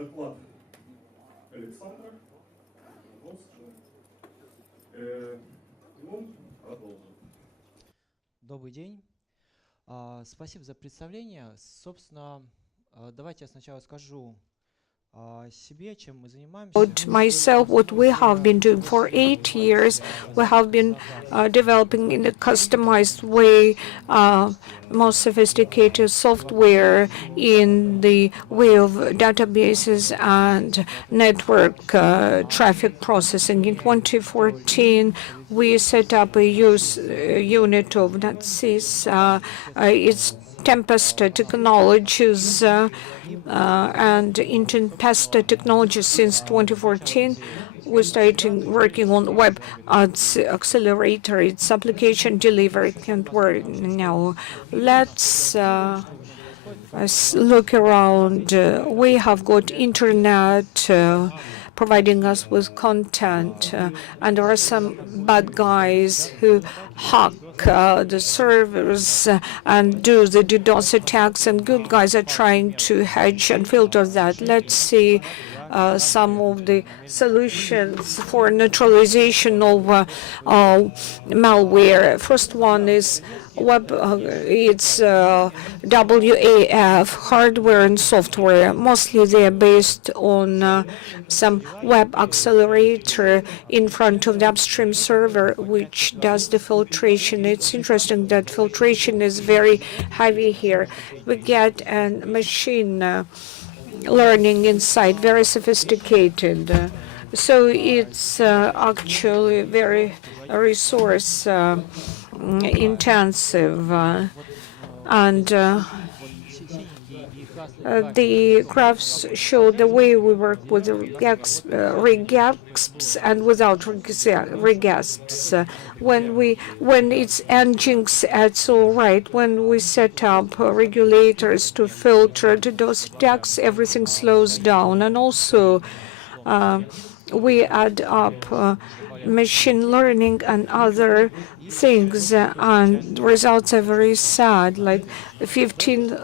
доклад Александра. Он продолжит. Добрый день. Спасибо за представление. Собственно, давайте я сначала скажу себе, чем мы занимаемся. About myself, what we have been doing for 8 years, we have been developing in a customized way more sophisticated software in the way of databases and network traffic processing. In 2014, we set up a unit of NatSys. It's Tempesta Technologies and in Tempesta Technologies since 2014. We started working on Web-accelerator. It's application delivery can't work now. Let's look around. We have got internet providing us with content, and there are some bad guys who hack the servers and do the DDoS attacks, and good guys are trying to hedge and filter that. Let's see some of the solutions for neutralization of malware. First one is it's WAF, hardware and software. Mostly they are based on some web accelerator in front of the upstream server, which does the filtration. It's interesting that filtration is very heavy here. We get a machine learning inside, very sophisticated. So it's actually very resource intensive, and the graphs show the way we work with regasps and without regasps. When it's Nginx, it's all right. When we set up regulators to filter those attacks, everything slows down, and also we add up machine learning and other things, and results are very sad, like 15,000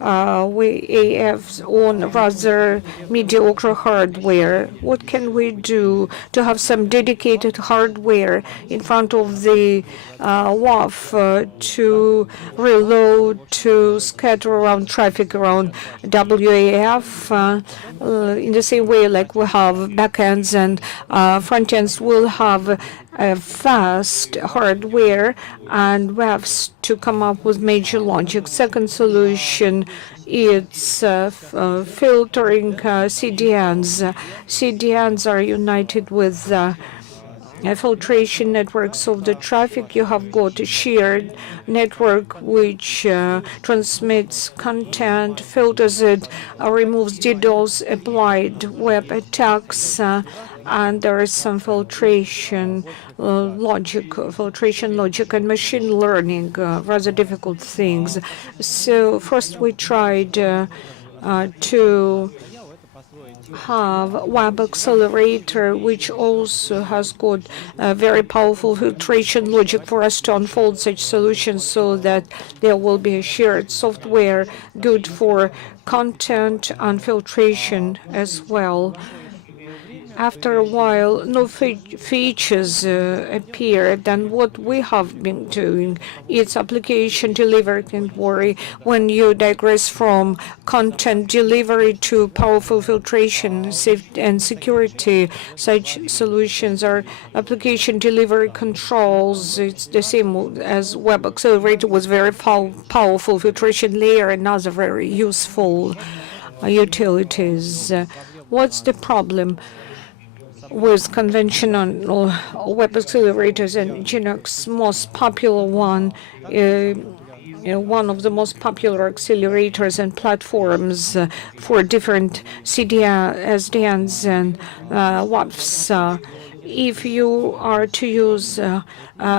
AFs on rather mediocre hardware. What can we do to have some dedicated hardware in front of the WAF to reload, to scatter around traffic around WAF in the same way like we have backends and front ends will have fast hardware, and we have to come up with major logic. Second solution, it's filtering CDNs. CDNs are united with filtration networks of the traffic. You have got a shared network which transmits content, filters it, removes DDoS, applied web attacks, and there is some filtration logic and machine learning, rather difficult things. So first we tried to have Web-accelerator, which also has got a very powerful filtration logic for us to unfold such solutions so that there will be a shared software good for content and filtration as well. After a while, no features appeared, and what we have been doing is application delivery. Can't worry. When you digress from content delivery to powerful filtration, safety, and security, such solutions are application delivery controls. It's the same as Web-accelerator was very powerful filtration layer and other very useful utilities. What's the problem with conventional web accelerators? And Linux most popular one, one of the most popular accelerators and platforms for different SDNs and WAFs If you are to use a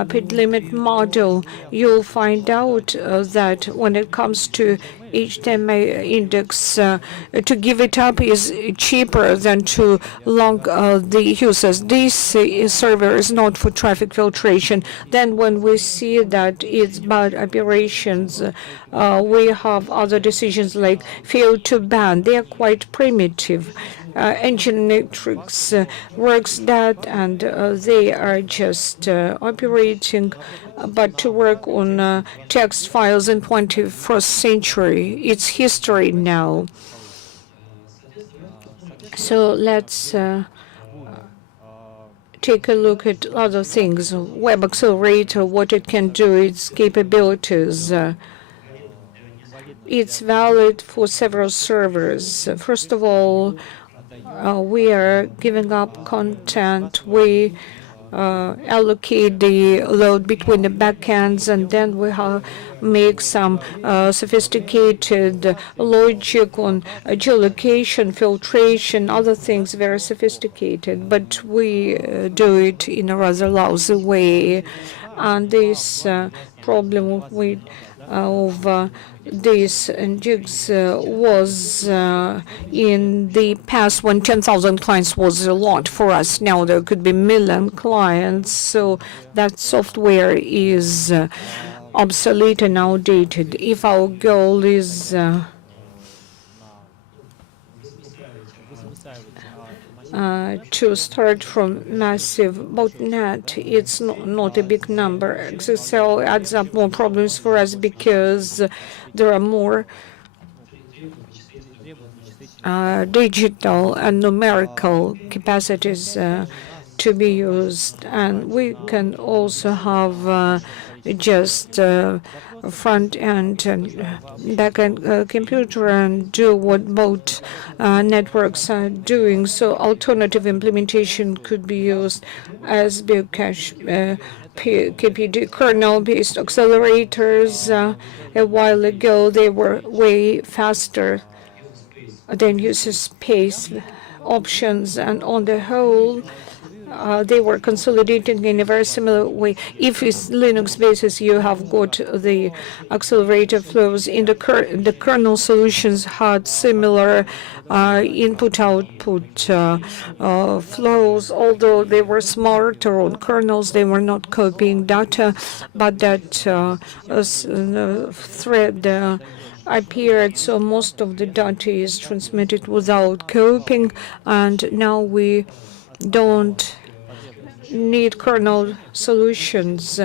bit limit model, you'll find out that when it comes to HTML index, to give it up is cheaper than to log the users. This server is not for traffic filtration. Then when we see that it's bad operations, we have other decisions like fail to ban. They are quite primitive. Nginx works that, and they are just operating. But to work on text files in 21st century, it's history now. So let's take a look at other things. Web-accelerator, what it can do, its capabilities. It's valid for several servers. First of all, we are giving up content. We allocate the load between the backends, and then we make some sophisticated logic on geolocation, filtration, other things very sophisticated, but we do it in a rather lousy way. And this problem with of this jigs was in the past when 10,000 clients was a lot for us. Now there could be million clients, so that software is obsolete and outdated. If our goal is to start from massive botnet, it's not a big number. XSL adds up more problems for us because there are more digital and numerical capacities to be used. And we can also have just front end and back end computer and do what both networks are doing. So alternative implementation could be used as big cache KPD kernel-based accelerators. A while ago, they were way faster than user space options, and on the whole, they were consolidating in a very similar way. If it's Linux basis, you have got the accelerator flows. In the kernel solutions had similar input-output flows. Although they were smarter on kernels, they were not copying data, but that thread appeared, so most of the data is transmitted without copying, and now we don't need kernel solutions,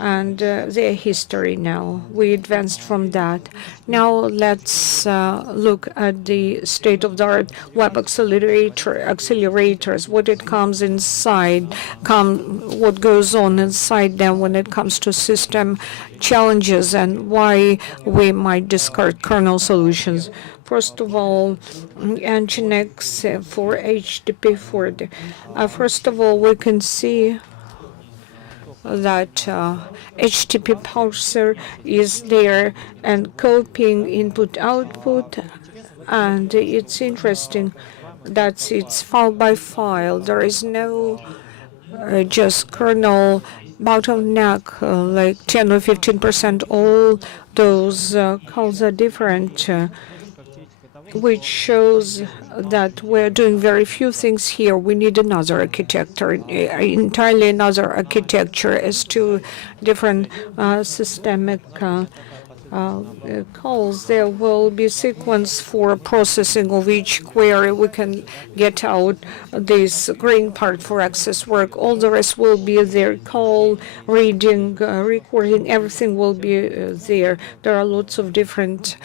and their history now. We advanced from that. Now let's look at the state-of-the-art web accelerators, what it comes inside, what goes on inside them when it comes to system challenges, and why we might discard kernel solutions. First of all, Nginx for HTTP forward. First of all, we can see that HTTP parser is there and copying input-output, and it's interesting that it's file by file. There is no just kernel bottleneck, like 10 or 15%. All those calls are different, which shows that we're doing very few things here. We need another architecture, entirely another architecture as to different systemic calls. There will be sequence for processing of each query. We can get out this green part for access work. All the rest will be there. Call, reading, recording, everything will be there. There are lots of different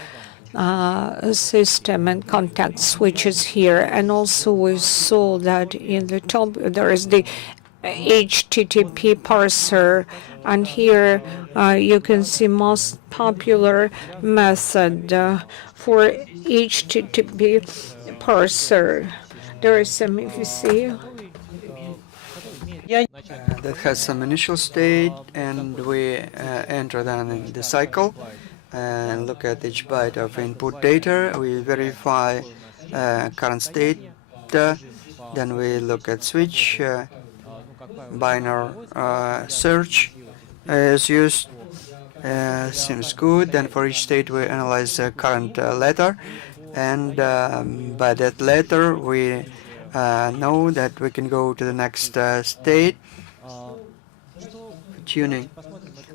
system and contact switches here. And also we saw that in the top there is the HTTP parser, and here you can see most popular method for HTTP parser. There is some, if you see, that has some initial state, and we enter then in the cycle and look at each byte of input data. We verify current state, then we look at switch, binary search is used. Seems good. And for each state, we analyze the current letter, and by that letter, we know that we can go to the next state. Tuning.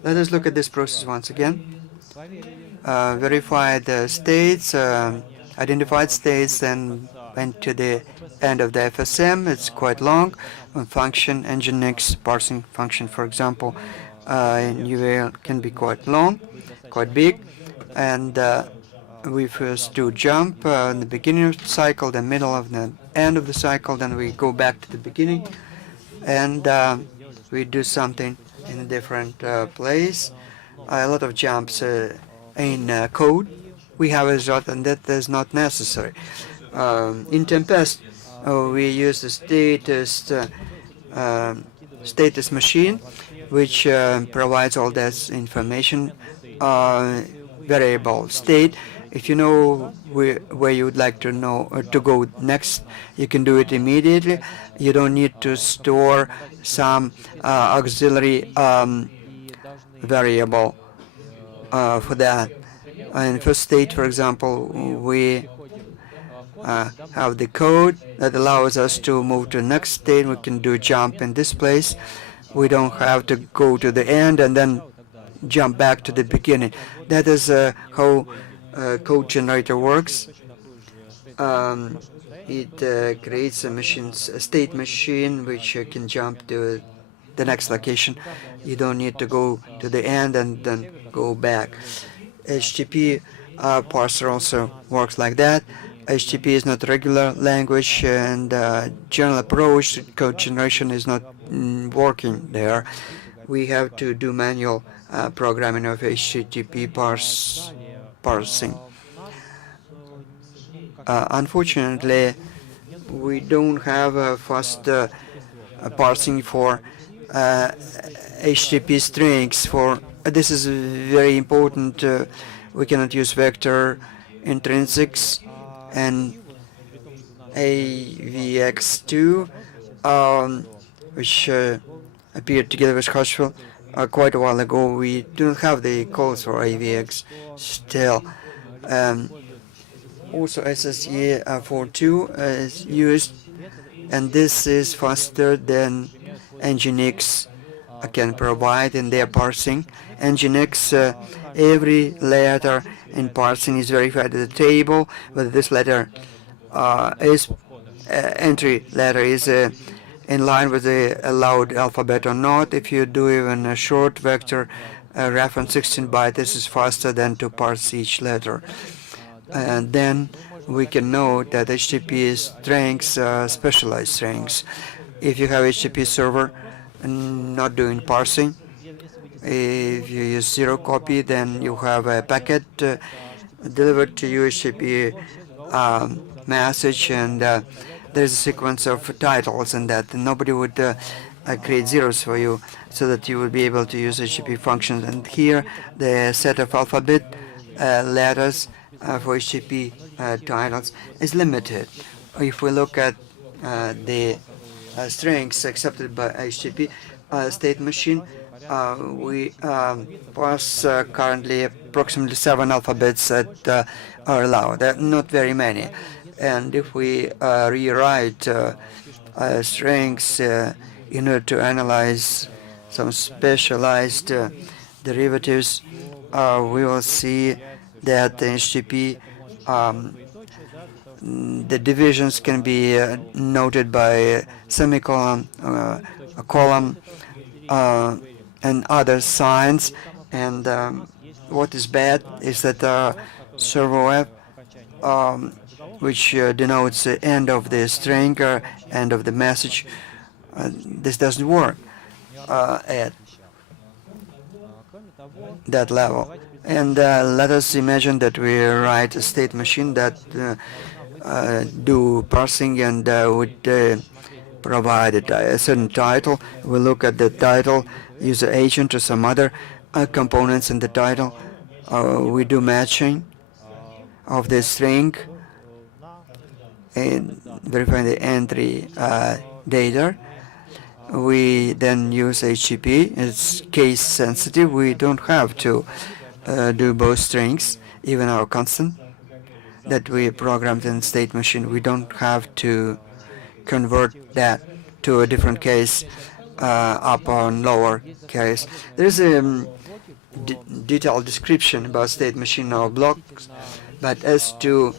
Let us look at this process once again. Verify the states, identified states, then went to the end of the FSM. It's quite long. Function, nginx, parsing function, for example, in UL can be quite long, quite big. And we first do jump in the beginning of the cycle, the middle of the end of the cycle, then we go back to the beginning, and we do something in a different place. A lot of jumps in code we have a result, and that is not necessary. In Tempest, we use the status machine, which provides all that information. Variable state. If you know where you would like to know to go next, you can do it immediately. You don't need to store some auxiliary variable for that. In first state, for example, we have the code that allows us to move to the next state. We can do jump in this place. We don't have to go to the end and then jump back to the beginning. That is how code generator works. It creates a state machine which can jump to the next location. You don't need to go to the end and then go back. HTTP parser also works like that. HTTP is not a regular language, and general approach to code generation is not working there. We have to do manual programming of HTTP parsing. Unfortunately, we don't have a fast parsing for HTTP strings. This is very important. We cannot use vector intrinsics and AVX2, which appeared together with Hushville quite a while ago. We don't have the calls for AVX still. Also, SSE 4.2 is used, and this is faster than Nginx can provide in their parsing. Nginx, every letter in parsing is verified at the table, whether this letter entry letter is in line with the allowed alphabet or not. If you do even a short vector reference 16-byte, this is faster than to parse each letter. And then we can know that HTTP strings are specialized strings. If you have HTTP server not doing parsing, if you use zero copy, then you have a packet delivered to you HTTP message, and there's a sequence of titles, and that nobody would create zeros for you, so that you would be able to use HTTP functions. And here the set of alphabet letters for HTTP titles is limited. If we look at the strings accepted by HTTP state machine, we parse currently approximately 7 alphabets that are allowed. Not very many. And if we rewrite strings in order to analyze some specialized derivatives, we will see that the HTTP the divisions can be noted by semicolon, a column, and other signs. And what is bad is that server web, which denotes the end of the string, end of the message, this doesn't work at that level. And let us imagine that we write a state machine that do parsing and would provide a certain title. We look at the title, user agent, or some other components in the title. We do matching of the string and verify the entry data. We then use HTTP. It's case sensitive. We don't have to do both strings, even our constant that we programmed in state machine. We don't have to convert that to a different case, up or lower case. There's a detailed description about state machine in our blocks, but as to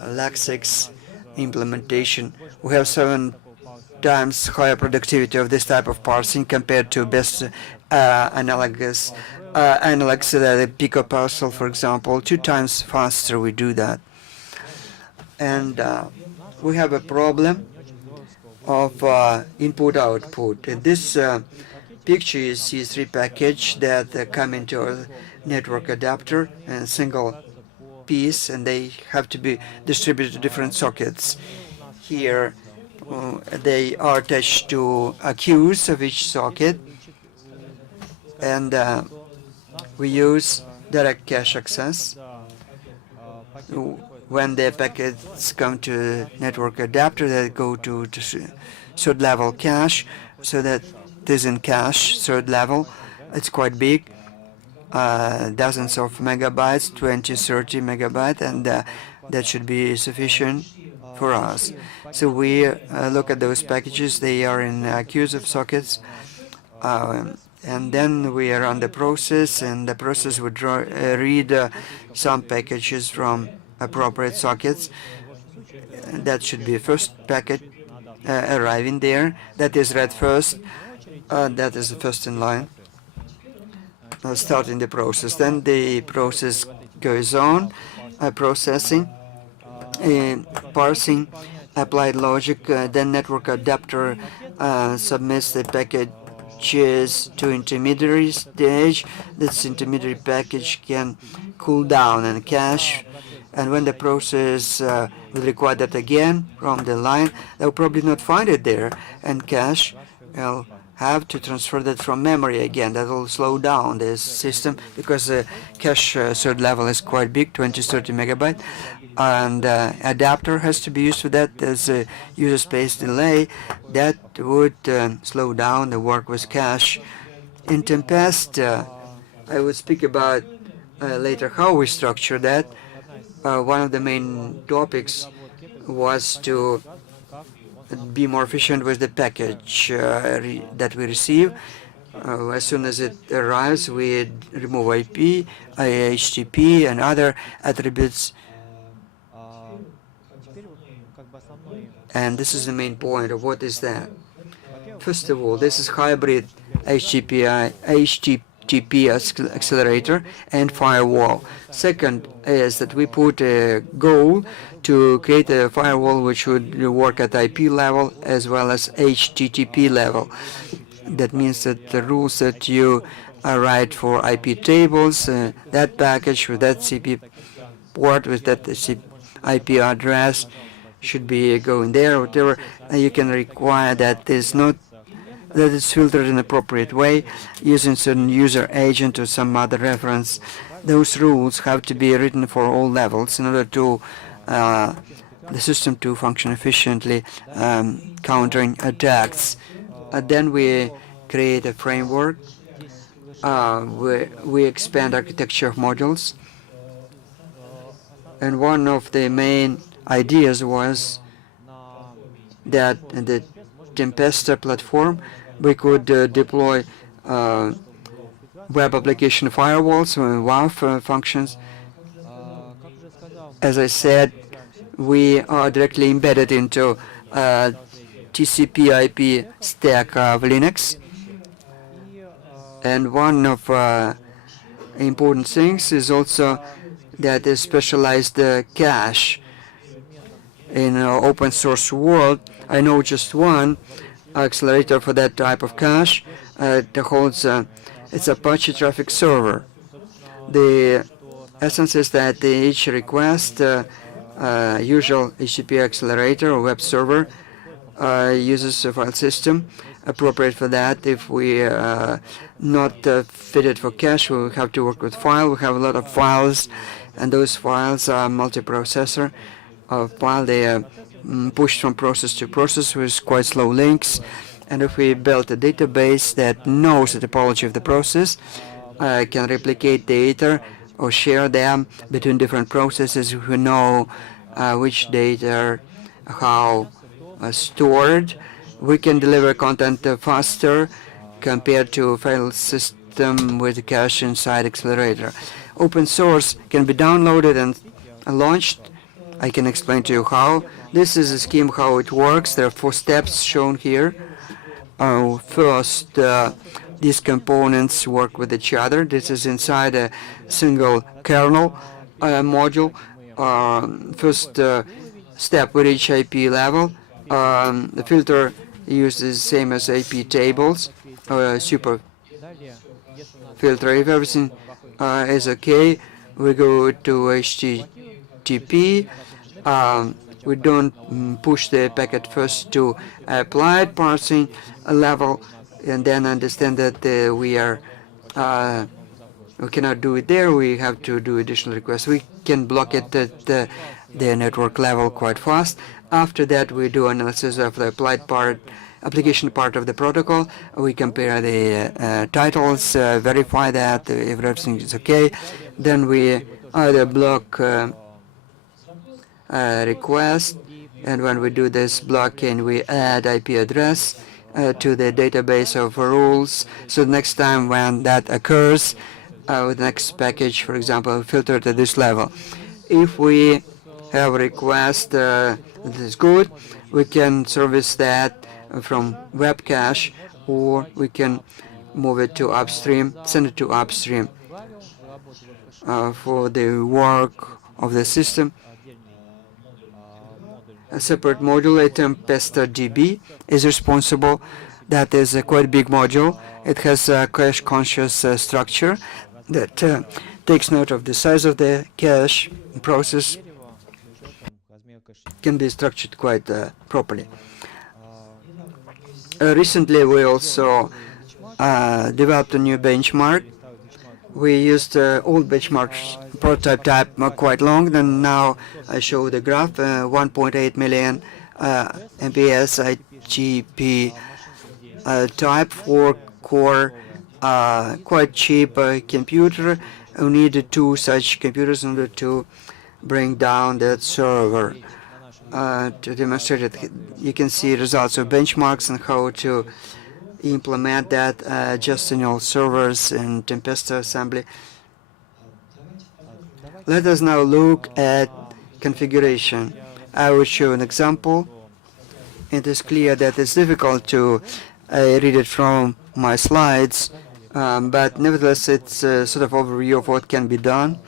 LaxX implementation, we have 7 times higher productivity of this type of parsing compared to best analogs, the picoparcel, for example. 2 times faster we do that. And we have a problem of input-output. In this picture, you see 3 packages that come into a network adapter in a single piece, and they have to be distributed to different sockets. Here, they are attached to queues of each socket, and we use direct cache access. When the packets come to network adapter, they go to third level cache, so that it is in cache third level. It's quite big, dozens of megabytes, 20, 30 megabytes, and that should be sufficient for us. So we look at those packages. They are in queues of sockets, and then we run the process, and the process would read some packages from appropriate sockets. That should be first packet arriving there. That is read first. That is the first in line. Starting the process. Then the process goes on, processing, parsing, applied logic. Then network adapter submits the packages to intermediary stage. This intermediary package can cool down and cache. And when the process will require that again from the line, they'll probably not find it there, and cache will have to transfer that from memory again. That will slow down this system because the cache third level is quite big, 20, 30 megabyte, and adapter has to be used for that. There's a user space delay that would slow down the work with cache. In Tempesta, I will speak about later how we structure that. One of the main topics was to be more efficient with the package that we receive. As soon as it arrives, we remove IP, HTTP, and other attributes. And this is the main point of what is that. First of all, this is hybrid HTTP accelerator and firewall. Second is that we put a goal to create a firewall which would work at IP level as well as HTTP level. That means that the rules that you write for IP tables, that package with that CP port with that IP address should be going there, or whatever. You can require that it's filtered in an appropriate way using certain user agent or some other reference. Those rules have to be written for all levels in order to the system to function efficiently, countering attacks. Then we create a framework. We expand architecture of modules. And one of the main ideas was that in the Tempesta platform, we could deploy web application firewalls, WAF functions. As I said, we are directly embedded into TCP IP stack of Linux. And one of important things is also that is specialized cache. In an open source world, I know just one accelerator for that type of cache. It holds it's Apache traffic server. The essence is that each request, usual HTTP accelerator or web server, uses a file system appropriate for that. If we not fitted for cache, we have to work with file. We have a lot of files, and those files are multiprocessor file. They are pushed from process to process with quite slow links, And if we build a database that knows the topology of the process, can replicate data or share them between different processes who know which data how stored, we can deliver content faster compared to a file system with cache inside accelerator. Open source can be downloaded and launched. I can explain to you how. This is a scheme how it works. There are 4 steps shown here. First, these components work with each other. This is inside a single kernel module. First step, we reach IP level. The filter uses same as IP tables, super filter. If everything is okay, we go to HTTP. We don't push the packet first to applied parsing level and then understand that we cannot do it there. We have to do additional requests. We can block it at the network level quite fast. After that, we do analysis of the applied part, application part of the protocol. We compare the titles, verify that if everything is okay. Then we either block request, and when we do this blocking, we add IP address to the database of rules. So next time when that occurs, with next package, for example, filter to this level. If we have a request that is good, we can service that from web cache, or we can move it to upstream, send it to upstream. For the work of the system, a separate module, a Tempesta DB, is responsible. That is a quite big module. It has a cache-conscious structure that takes note of the size of the cache process. Can be structured quite properly. Recently, we also developed a new benchmark. We used old benchmarks prototype type quite long, and now I show the graph, 1.8 million MPS IGP type 4 core, quite cheap computer. We needed 2 such computers in order to bring down that server. To demonstrate it, you can see results of benchmarks and how to implement that just in all servers in Tempesta assembly. Let us now look at configuration. I will show an example. It is clear that it's difficult to read it from my slides, but nevertheless it's a sort of overview of what can be done.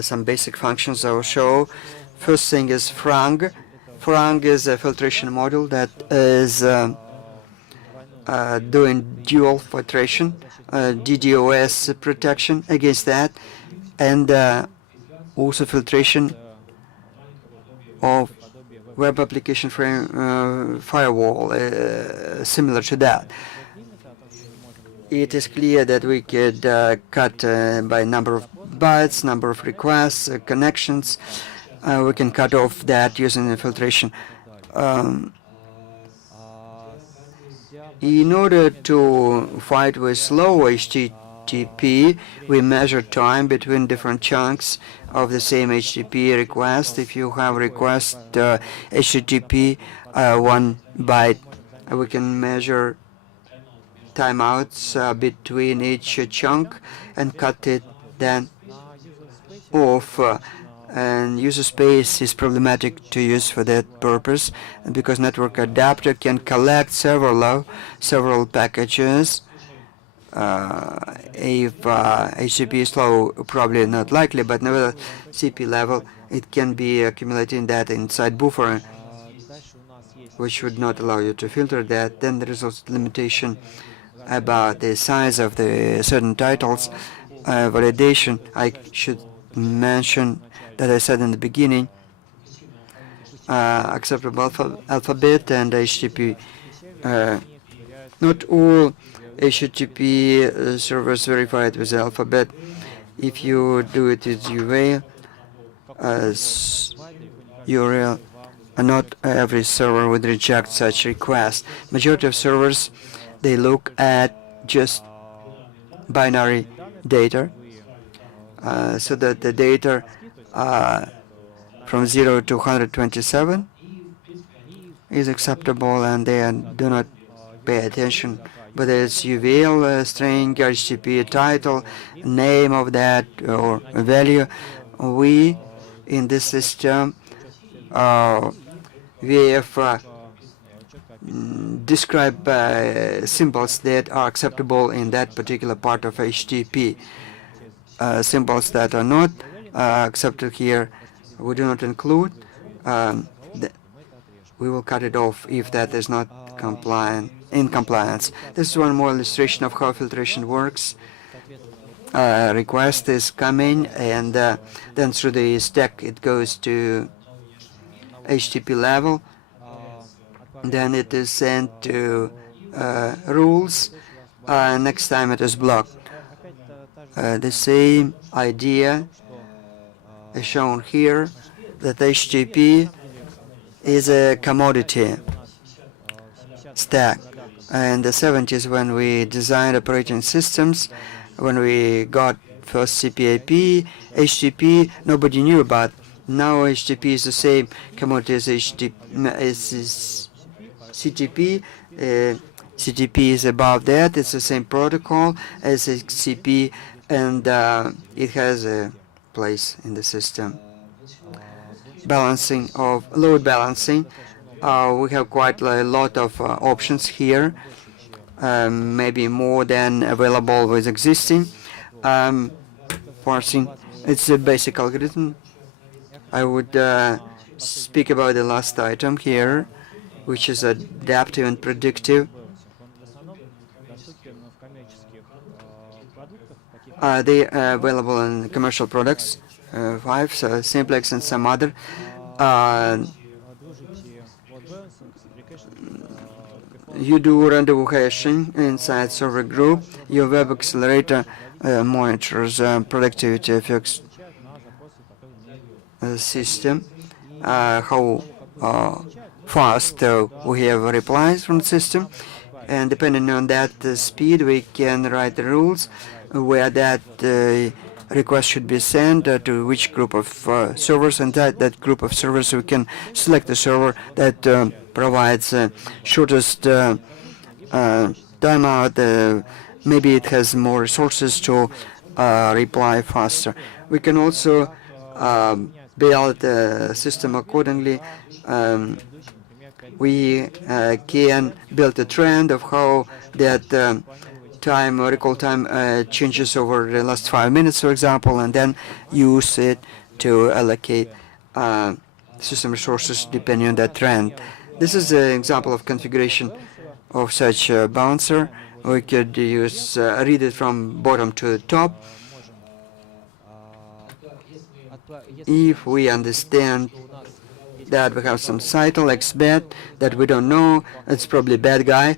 Some basic functions I will show. First thing is FRANG. FRANG is a filtration module that is doing dual filtration, DDoS protection against that, and also filtration of web application frame firewall, similar to that. It is clear that we could cut by number of bytes, number of requests, connections. We can cut off that using the filtration. In order to fight with slow HTTP, we measure time between different chunks of the same HTTP request. If you have request HTTP 1 byte, we can measure timeouts between each chunk and cut it then off. And user space is problematic to use for that purpose, because network adapter can collect several packages. If HTTP is slow, probably not likely, but nevertheless, CP level, it can be accumulating that inside buffer, which would not allow you to filter that. Then there is also limitation about the size of the certain titles. Validation, I should mention that I said in the beginning, acceptable alphabet and HTTP. Not all HTTP servers verified with the alphabet. If you do it with URL, not every server would reject such requests. Majority of servers, they look at just binary data, so that the data from 0 to 127 is acceptable, and they do not pay attention whether it's UVL string, HTTP title, name of that, or value. We in this system we have describe symbols that are acceptable in that particular part of HTTP. Symbols that are not accepted here, we do not include. We will cut it off if that is not in compliance. This is one more illustration of how filtration works. Request is coming, and then through the stack it goes to HTTP level. Then it is sent to rules. Next time it is blocked. The same idea is shown here, that HTTP is a commodity stack. In the 70s, when we designed operating systems, when we got first CPIP, HTTP, nobody knew about. Now HTTP is the same commodity as CTP. CTP is above that. It's the same protocol as HTTP, and it has a place in the system. Balancing of load balancing. We have quite a lot of options here, maybe more than available with existing. Parsing, it's a basic algorithm. I would speak about the last item here, which is adaptive and predictive. They are available in commercial products, 5, so Simplex and some other. You do rendezvous hashing inside server group. Your Web-accelerator monitors productivity of your system, how fast we have replies from the system, and depending on that speed, we can write the rules where that request should be sent to which group of servers, and that group of servers we can select the server that provides shortest timeout. Maybe it has more resources to reply faster. We can also build the system accordingly. We can build a trend of how that recall time changes over the last 5 minutes, for example, and then use it to allocate system resources depending on that trend. This is an example of configuration of such a bouncer. We could use read it from bottom to top. If we understand that we have some title XBet that we don't know, it's probably bad guy.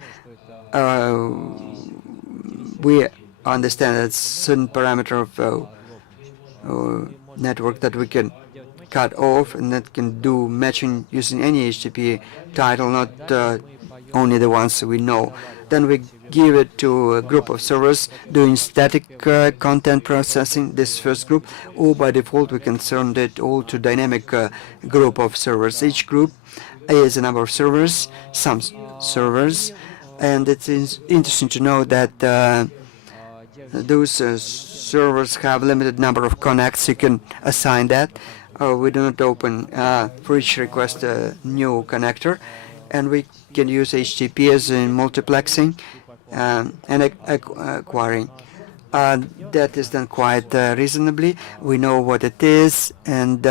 We understand that certain parameter of network that we can cut off, and that can do matching using any HTTP title, not only the ones we know. Then we give it to a group of servers doing static content processing, this first group, or by default we can send it all to dynamic group of servers. Each group is a number of servers, some servers, and it is interesting to know that those servers have limited number of connects. You can assign that. We do not open for each request a new connector, and we can use HTTP as in multiplexing and acquiring. That is done quite reasonably. We know what it is, and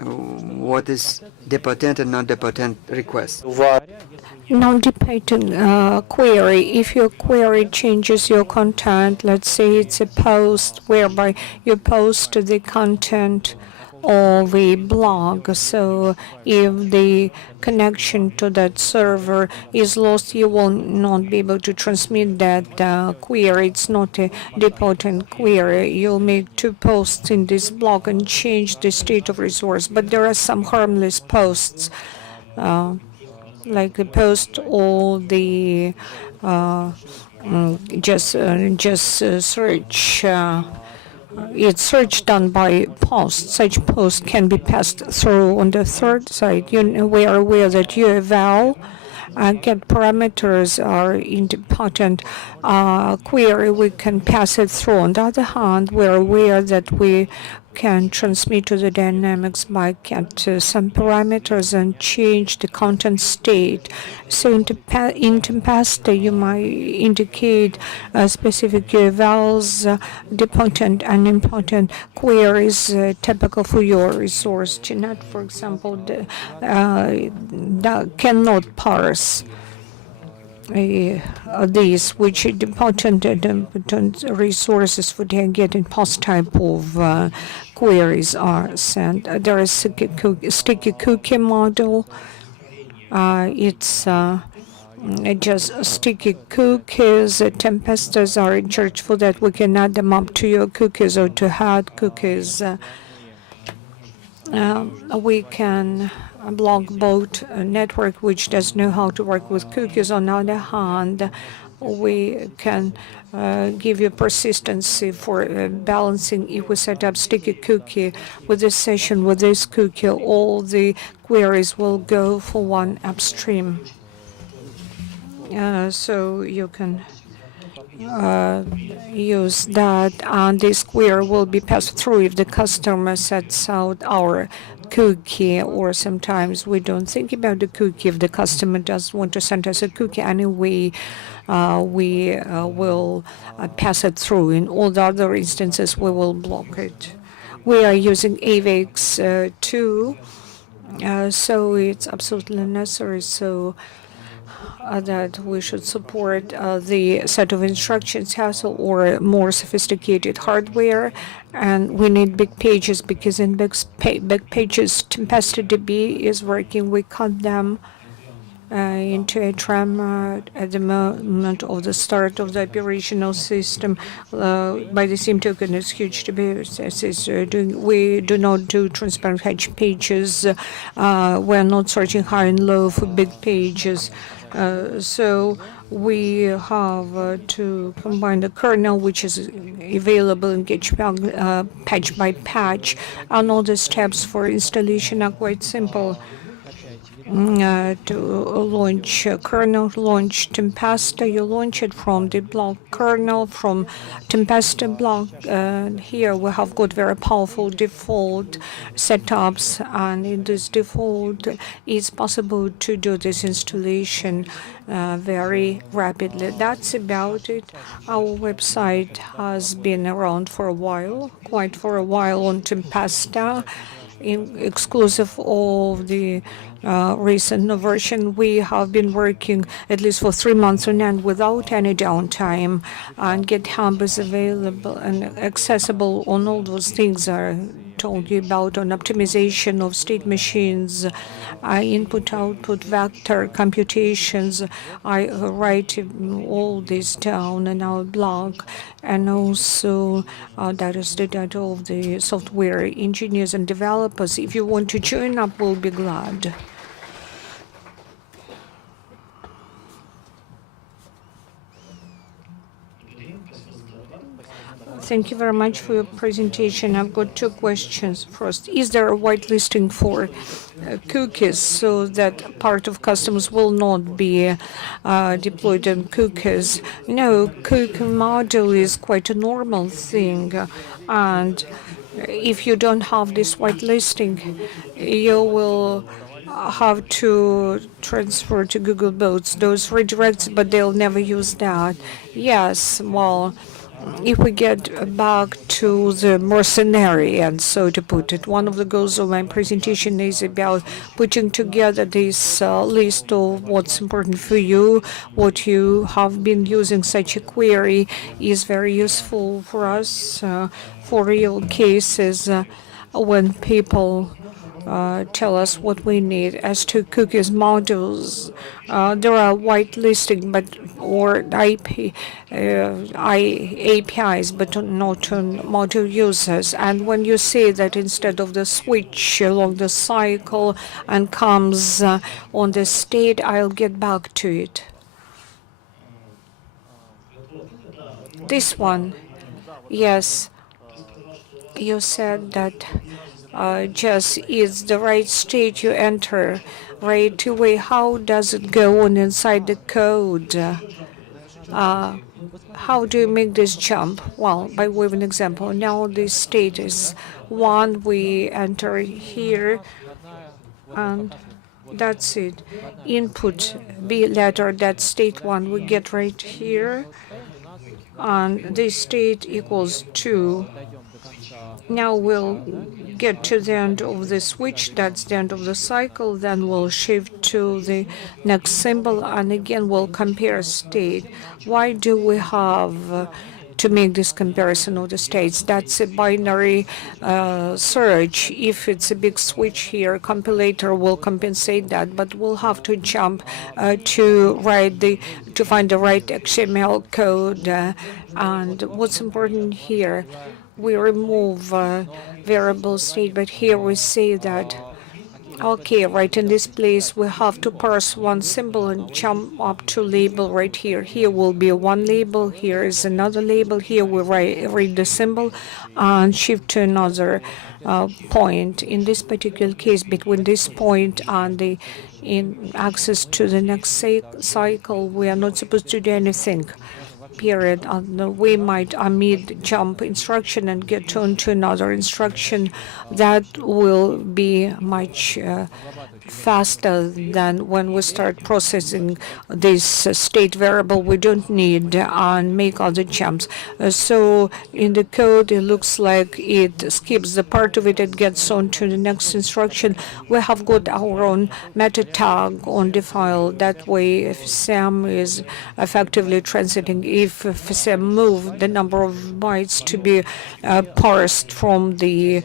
what is dependent and non-dependent request. Non-dependent query. If your query changes your content, let's say it's a post whereby you post the content of a block. So if the connection to that server is lost, you will not be able to transmit that query. It's not a depotent query. You'll make 2 posts in this block and change the state of resource. But there are some harmless posts, like the post or the search. It's search done by post. Such post can be passed through on the third side. We are aware that URL get parameters are independent query. We can pass it through. On the other hand, we're aware that we can transmit to the dynamics by get some parameters and change the content state. So in Tempesta, you might indicate specific URLs, depotent and important queries typical for your resource. Jeanette, for example, that cannot parse these, which depotent and important resources for getting post type of queries are sent. There is sticky cookie model. It's just sticky cookies. Tempestas are in charge for that. We can add them up to your cookies or to hard cookies. We can block both a network which doesn't know how to work with cookies. On the other hand, we can give you persistency for balancing. If we set up sticky cookie with this session with this cookie, all the queries will go for one upstream. So you can use that, and this query will be passed through if the customer sets out our cookie, or sometimes we don't think about the cookie. If the customer does want to send us a cookie anyway, we will pass it through. In all the other instances, we will block it. We are using AVAX too, so it's absolutely necessary. So that we should support the set of instructions hassle or more sophisticated hardware, and we need big pages because in big pages Tempesta DB is working. We cut them into a tram at the moment of the start of the operational system. By the same token, it's huge DB. We do not do transparent hedge pages. We're not searching high and low for big pages. So we have to combine the kernel, which is available in GitHub patch by patch, and all the steps for installation are quite simple. To launch kernel, launch Tempesta, you launch it from the block kernel, from Tempesta block. Here we have got very powerful default setups, and in this default it's possible to do this installation very rapidly. That's about it. Our website has been around for a while, quite for a while on Tempesta. Exclusive of the recent version, we have been working at least for 3 months on end without any downtime, and GitHub is available and accessible on all those things I told you about, on optimization of state machines, input-output vector computations. I write all this down in our blog, and also that is the data of the software engineers and developers. If you want to join up, we'll be glad. Thank you very much for your presentation. I've got 2 questions. First, is there a whitelisting for cookies so that part of customers will not be deployed on cookies? No, cookie model is quite a normal thing, and if you don't have this whitelisting, you will have to transfer to Google bots those redirects, but they'll never use that. Yes, well, if we get back to the mercenary, and so to put it, one of the goals of my presentation is about putting together this list of what's important for you. What you have been using such a query is very useful for us for real cases. when people tell us what we need. As to cookies modules, there are whitelisting, but or APIs, but not on module users. And when you say that instead of the switch along the cycle and comes on the state, I'll get back to it. This one, yes, you said that just is the right state you enter right away. How does it go on inside the code? How do you make this jump? Well, by way of an example, now this state is 1, we enter here, and that's it. Input B letter, that state 1, we get right here, and this state equals 2. Now we'll get to the end of the switch, that's the end of the cycle, then we'll shift to the next symbol, and again we'll compare state. Why do we have to make this comparison of the states? That's a binary search. If it's a big switch here, compilator will compensate that, but we'll have to jump to find the right XML code. And what's important here, we remove variable state, but here we say that, okay, right in this place, we have to parse one symbol and jump up to label right here. Here will be one label, here is another label, here we read the symbol and shift to another point. In this particular case, between this point and the access to the next cycle, we are not supposed to do anything. Period. And we might omit jump instruction and get on to another instruction. That will be much faster than when we start processing this state variable we don't need and make other jumps. So in the code, it looks like it skips the part of it and gets on to the next instruction. We have got our own meta tag on the file. That way, if SAM is effectively transiting, if SAM move the number of bytes to be parsed from the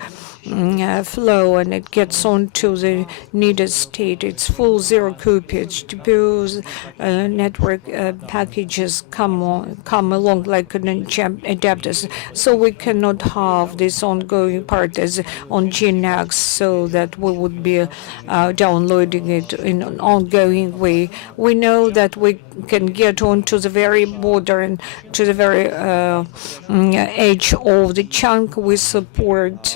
flow and it gets on to the needed state. It's full zero copyage. TPU's network packages come along like adapters. So we cannot have this ongoing part as on GNX, so that we would be downloading it in an ongoing way. We know that we can get on to the very border and to the very edge of the chunk. We support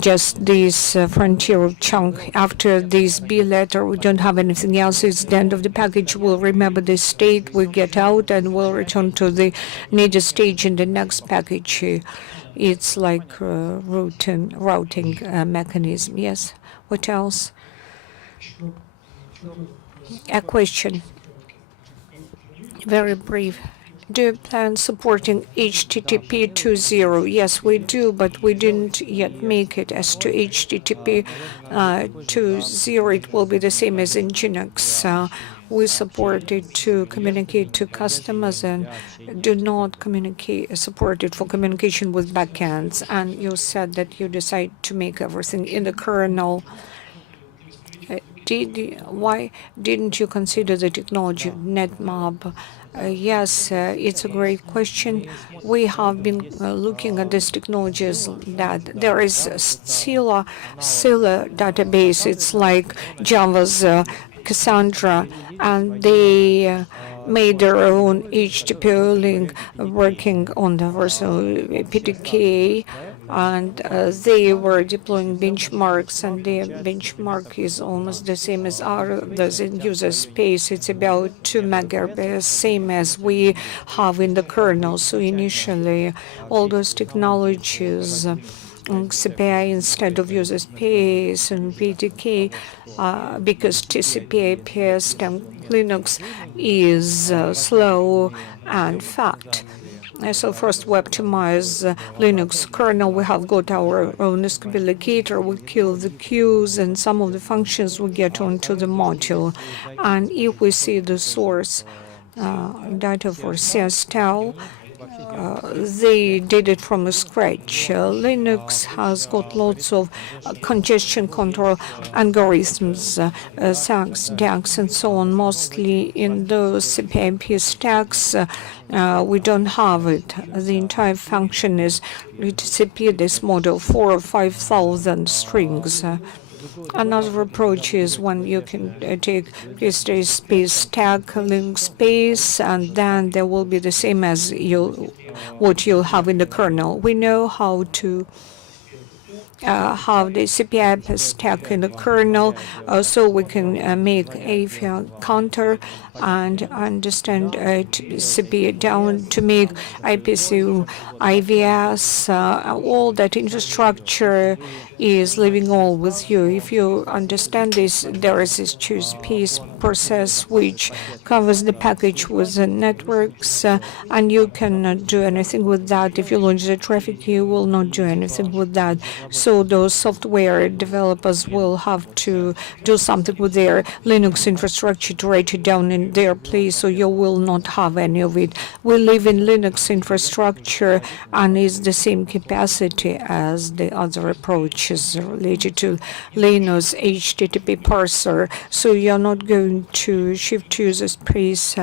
just this frontier of chunk. After this B letter, we don't have anything else. It's the end of the package. We'll remember the state, we get out, and we'll return to the needed stage in the next package. It's like routing mechanism. Yes. What else? A question. Very brief. Do you plan supporting HTTP 2.0? Yes, we do, but we didn't yet make it. As to HTTP 2.0, it will be the same as in Linux. We support it to communicate to customers and do not support it for communication with backends. And you said that you decide to make everything in the kernel. Why didn't you consider the technology of NetMap? Yes, it's a great question. We have been looking at these technologies. That there is Scylla database. It's like Java's Cassandra, and they made their own HTTP link working on the version PTK, and they were deploying benchmarks, and the benchmark is almost the same as ours in user space. It's about 2 megabits, same as we have in the kernel. So initially, all those technologies, CPI instead of user space and PTK, because TCP IPS Linux is slow and fat. So first, we optimize Linux kernel. We have got our own escape-allocator. We kill the queues, and some of the functions we get onto the module. And if we see the source data for CSTL, they did it from scratch. Linux has got lots of congestion control algorithms, SACs, DACs, and so on. Mostly in those CPIP stacks, we don't have it. The entire function is TCP, this model, 4,000 or 5,000 strings. Another approach is when you can take PST space stack, Linux space, and then there will be the same as what you'll have in the kernel. We know how to have the CPI stack in the kernel, so we can make a counter and understand CP down to make IPC, IVS, all that infrastructure is living all with you. If you understand this, there is this choose piece process which covers the package with the networks, and you cannot do anything with that. If you launch the traffic, you will not do anything with that. So those software developers will have to do something with their Linux infrastructure to write it down in their place, so you will not have any of it. We live in Linux infrastructure, and it's the same capacity as the other approaches related to Linux HTTP parser. So you're not going to shift user space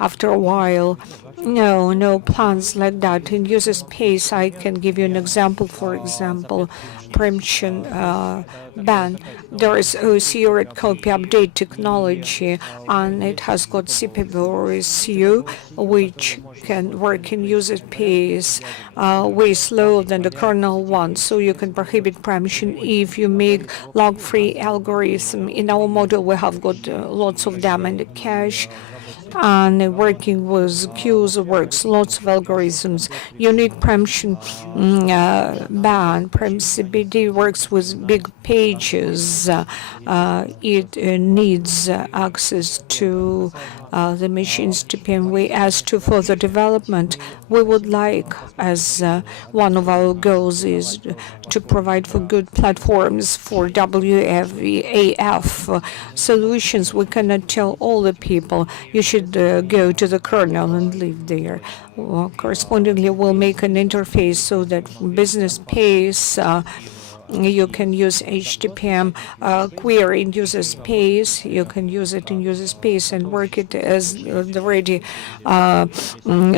after a while. No plans like that. In user space, I can give you an example. For example, preemption ban. There is OCU copy update technology, and it has got CPVOSU, which can work in user space way slower than the kernel one. So you can prohibit preemption if you make log-free algorithm. In our model, we have got lots of them in the cache. And working with queues works, lots of algorithms. Unique preemption ban. CBD works with big pages. It needs access to the machines to PMW. As to further development, we would like, as one of our goals is to provide for good platforms for WFAF solutions. We cannot tell all the people you should go to the kernel and live there. Correspondingly, we'll make an interface so that business pace you can use HTTP query in user space. You can use it in user space and work it as the ready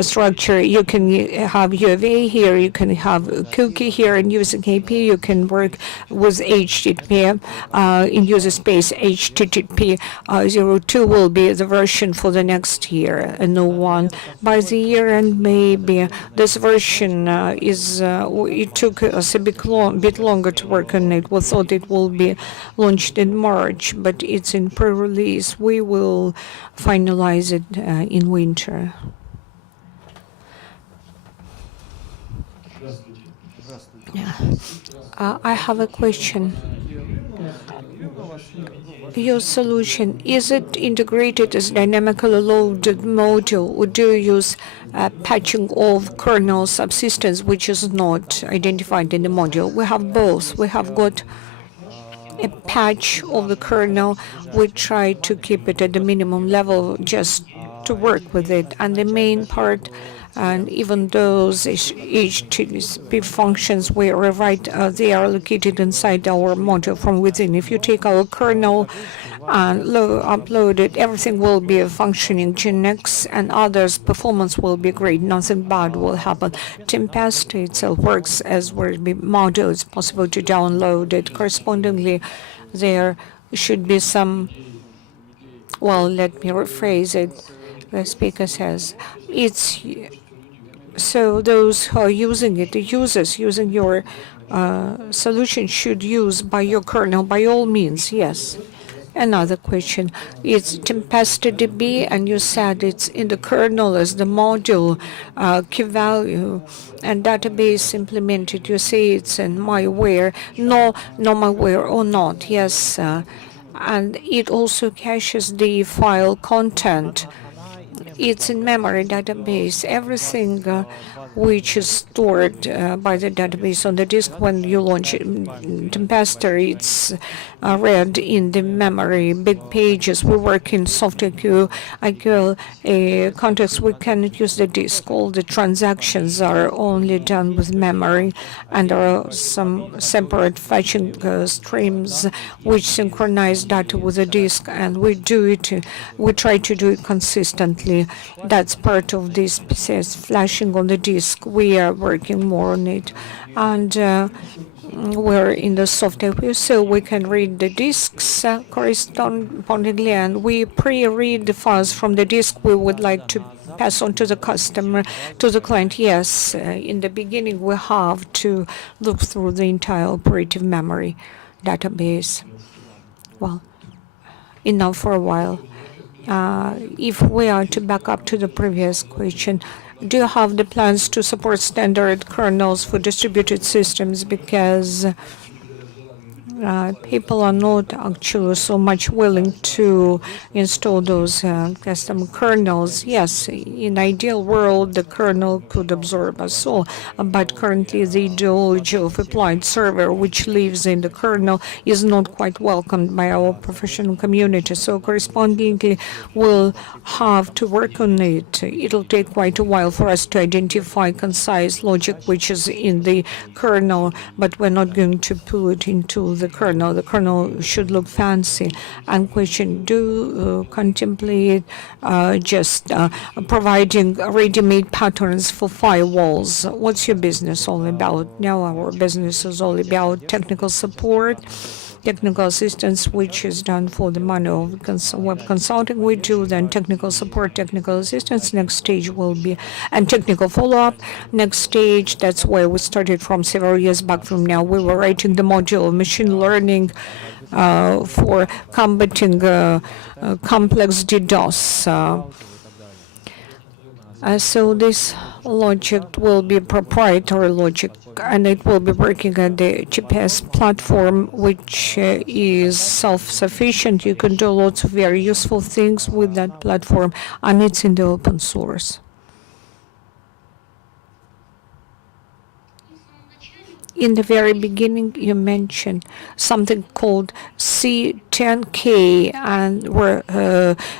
structure. You can have UFA here. You can have cookie here, and using AP, you can work with HTTP in user space. HTTP 02 will be the version for the next year, a new one. By the year end, maybe this version it took us a bit longer to work on it. We thought it will be launched in March, but it's in pre-release. We will finalize it in winter. Yeah. I have a question. Your solution, is it integrated as dynamically loaded module, or do you use patching of kernel subsystems, which is not identified in the module? We have both. We have got a patch of the kernel. We try to keep it at the minimum level just to work with it. And the main part, and even those HTTP functions we rewrite, they are located inside our module from within. If you take our kernel and upload it, everything will be functioning. Nginx and others' performance will be great. Nothing bad will happen. Tempesta itself works as WebAccelerator module. It's possible to download it. Correspondingly, there should be some, well, let me rephrase it. The speaker says, it's so those who are using it, the users using your solution should use by your kernel by all means, yes. Another question, it's Tempesta DB, and you said it's in the kernel as the module key value and database implemented. You say it's in myware, no myware or not, yes. And it also caches the file content. It's in memory database. Everything which is stored by the database on the disk when you launch Tempesta, it's read in the memory. Big pages. We work in SoftIQ, context. We cannot use the disk. All the transactions are only done with memory, and there are some separate fetching streams which synchronize data with the disk, and we do it. We try to do it consistently. That's part of this process. Flashing on the disk, we are working more on it, and we're in the software, so we can read the disks correspondingly, and we pre-read the files from the disk we would like to pass on to the customer, to the client. Yes, in the beginning we have to look through the entire operative memory database. Well, enough for a while. If we are to back up to the previous question, do you have the plans to support standard kernels for distributed systems? Because people are not actually so much willing to install those custom kernels. Yes, in ideal world, the kernel could absorb us all, but currently the ideology of applied server, which lives in the kernel, is not quite welcomed by our professional community. So correspondingly, we'll have to work on it. It'll take quite a while for us to identify concise logic which is in the kernel, but we're not going to pull it into the kernel. The kernel should look fancy. And question, do contemplate just providing ready-made patterns for firewalls? What's your business all about? Now our business is all about technical support, technical assistance, which is done for the money of web consulting. We do then technical support, technical assistance. Next stage will be and technical follow-up. Next stage, that's where we started from several years back from now. We were writing the module of machine learning for combating complex DDoS. So this logic will be proprietary logic, and it will be working at the GPS platform, which is self-sufficient. You can do lots of very useful things with that platform, and it's in the open source. In the very beginning, you mentioned something called C10K, and we're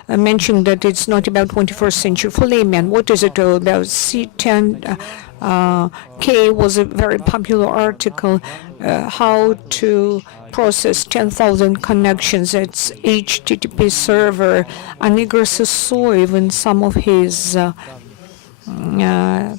mentioning that it's not about 21st century for laymen. What is it all about? C10K was a very popular article, how to process 10,000 connections. It's HTTP server. And Igor Sissoi, even some of his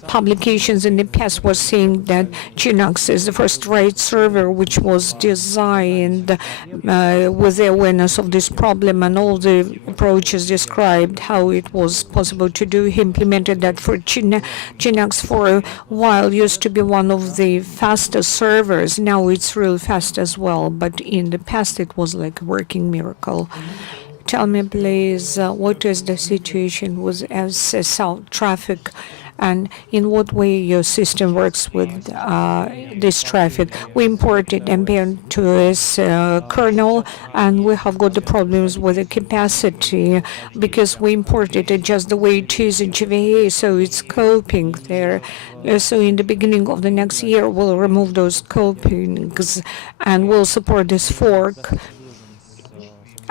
publications in the past was saying that Linux is the first RAID server which was designed with the awareness of this problem, and all the approaches described how it was possible to do. He implemented that for Linux for a while. Used to be one of the fastest servers. Now it's real fast as well, but in the past it was like a working miracle. Tell me, please, what is the situation with SSL traffic, and in what way your system works with this traffic? We imported ambient to this kernel, and we have got the problems with the capacity because we imported it just the way it is in GVA, so it's coping there. So in the beginning of the next year, we'll remove those copings, and we'll support this fork.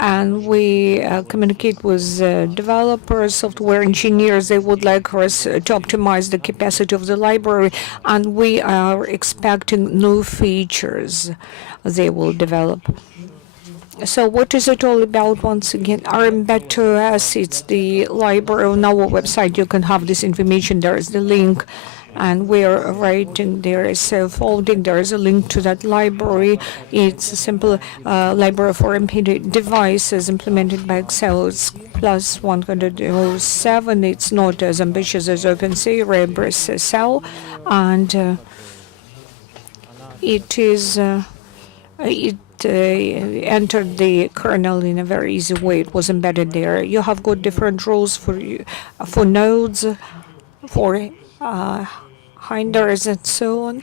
And we communicate with developers, software engineers. They would like us to optimize the capacity of the library, and we are expecting new features they will develop. So what is it all about? Once again, RMBet2S, it's the library on our website. You can have this information. There is the link. And we're writing, there is a folding, there is a link to that library. It's a simple library for MP devices implemented by Excel. It's plus 107. It's not as ambitious as OpenSea, RebSSL, and it is entered the kernel in a very easy way. It was embedded there. You have got different rules for nodes, for hinders and so on.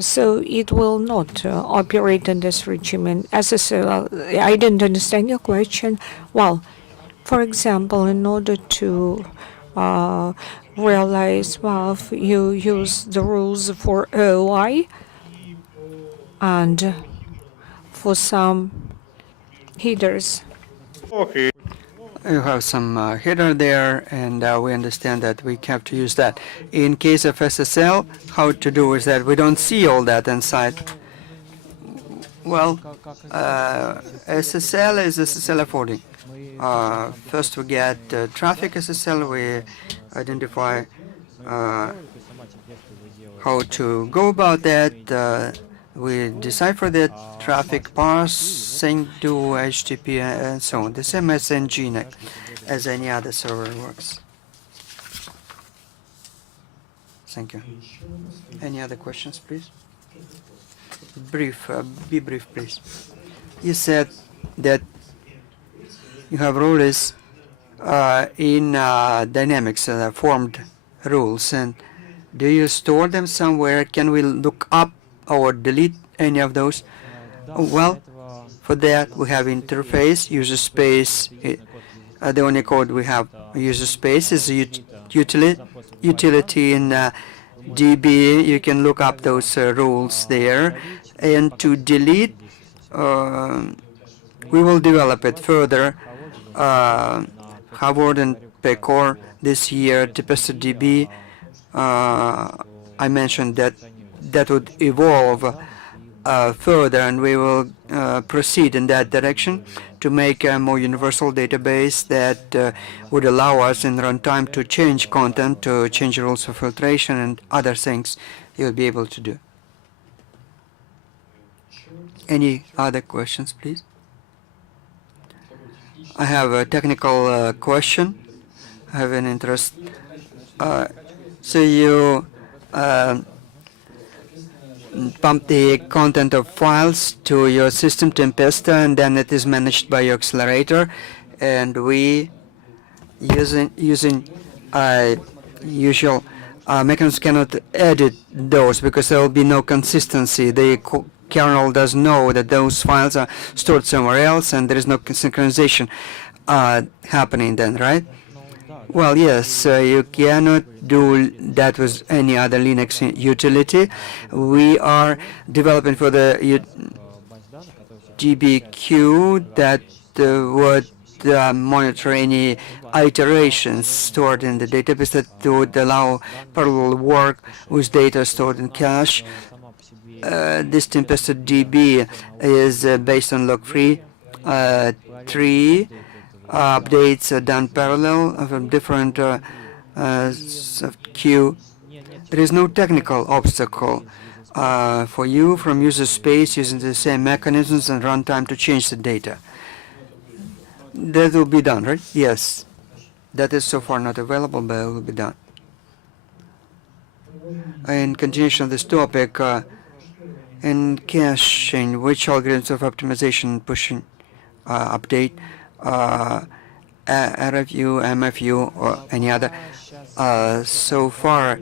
So it will not operate in this regime. SSL, I didn't understand your question. Well, For example, in order to realize WAF, you use the rules for OI and for some headers. You have some header there, and we understand that we have to use that. In case of SSL, how to do is that we don't see all that inside. Well, SSL is SSL affording. First we get traffic SSL, we identify how to go about that. We decipher the traffic parsing to HTTP and so on. The same as ENG as any other server works. Thank you. Any other questions, please? Brief, be brief, please. You said that you have rules in Dynamics, formed rules, and do you store them somewhere? Can we look up or delete any of those? Well, for that we have interface, user space. The only code we have user space is utility in DB. You can look up those rules there. And to delete, we will develop it further. Howard and Pecor this year, Tempesta DB. I mentioned that that would evolve further, and we will proceed in that direction to make a more universal database that would allow us in runtime to change content, to change rules of filtration and other things you'll be able to do. Any other questions, please? I have a technical question. I have an interest. So you pump the content of files to your system Tempesta, and then it is managed by your accelerator, and we using usual mechanisms cannot edit those because there will be no consistency. The kernel does know that those files are stored somewhere else, and there is no synchronization happening then, right? Well, yes, you cannot do that with any other Linux utility. We are developing for the DBQ that would monitor any iterations stored in the database that would allow parallel work with data stored in cache. This Tempesta DB is based on log-free tree. Updates are done parallel from different queue. There is no technical obstacle for you from user space using the same mechanisms and runtime to change the data. That will be done, right? Yes. That is so far not available, but it will be done. In continuation of this topic, in caching, which algorithms of optimization pushing update, RFU, MFU, or any other? So far,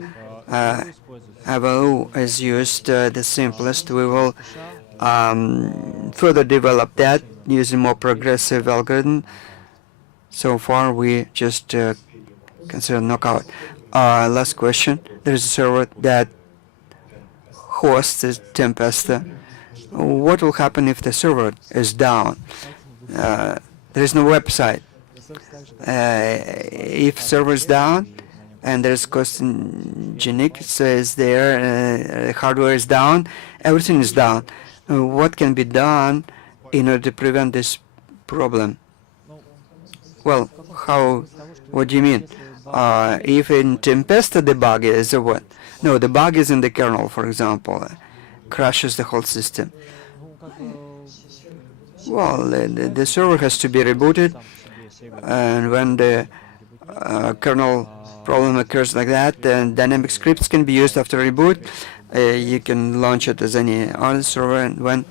FW is used the simplest. We will further develop that using more progressive algorithm. So far, we just consider knockout. Last question. There is a server that hosts the Tempesta. What will happen if the server is down? There is no website. If server is down and there's consultancy says there, hardware is down, everything is down. What can be done in order to prevent this problem? Well, how? What do you mean? If in Tempesta the bug is what? No, the bug is in the kernel, for example, crashes the whole system. Well, the server has to be rebooted, and when the kernel problem occurs like that, then dynamic scripts can be used after reboot. You can launch it as any other server, and when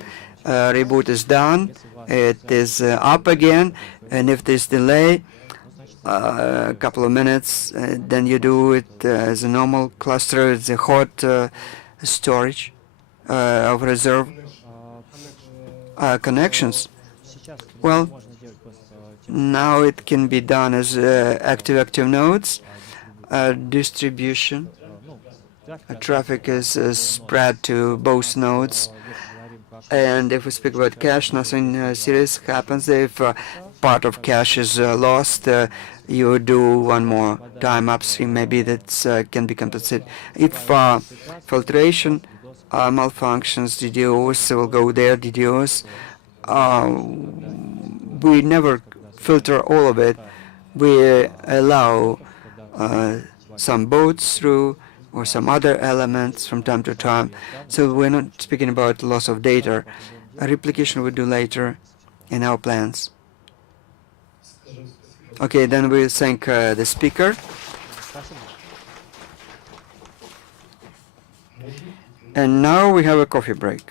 reboot is done, it is up again, and if there's delay, a couple of minutes, then you do it as a normal cluster. It's a hot storage of reserve connections. Well, Now it can be done as active nodes. Distribution. Traffic is spread to both nodes. And if we speak about cache, nothing serious happens. If part of cache is lost, you do one more time upstream. Maybe that can be compensated. If filtration malfunctions, DDoS will go there. DDoS. We never filter all of it. We allow some boats through or some other elements from time to time. So we're not speaking about loss of data. A replication we'll do later in our plans. Okay, then we'll thank the speaker. And now we have a coffee break.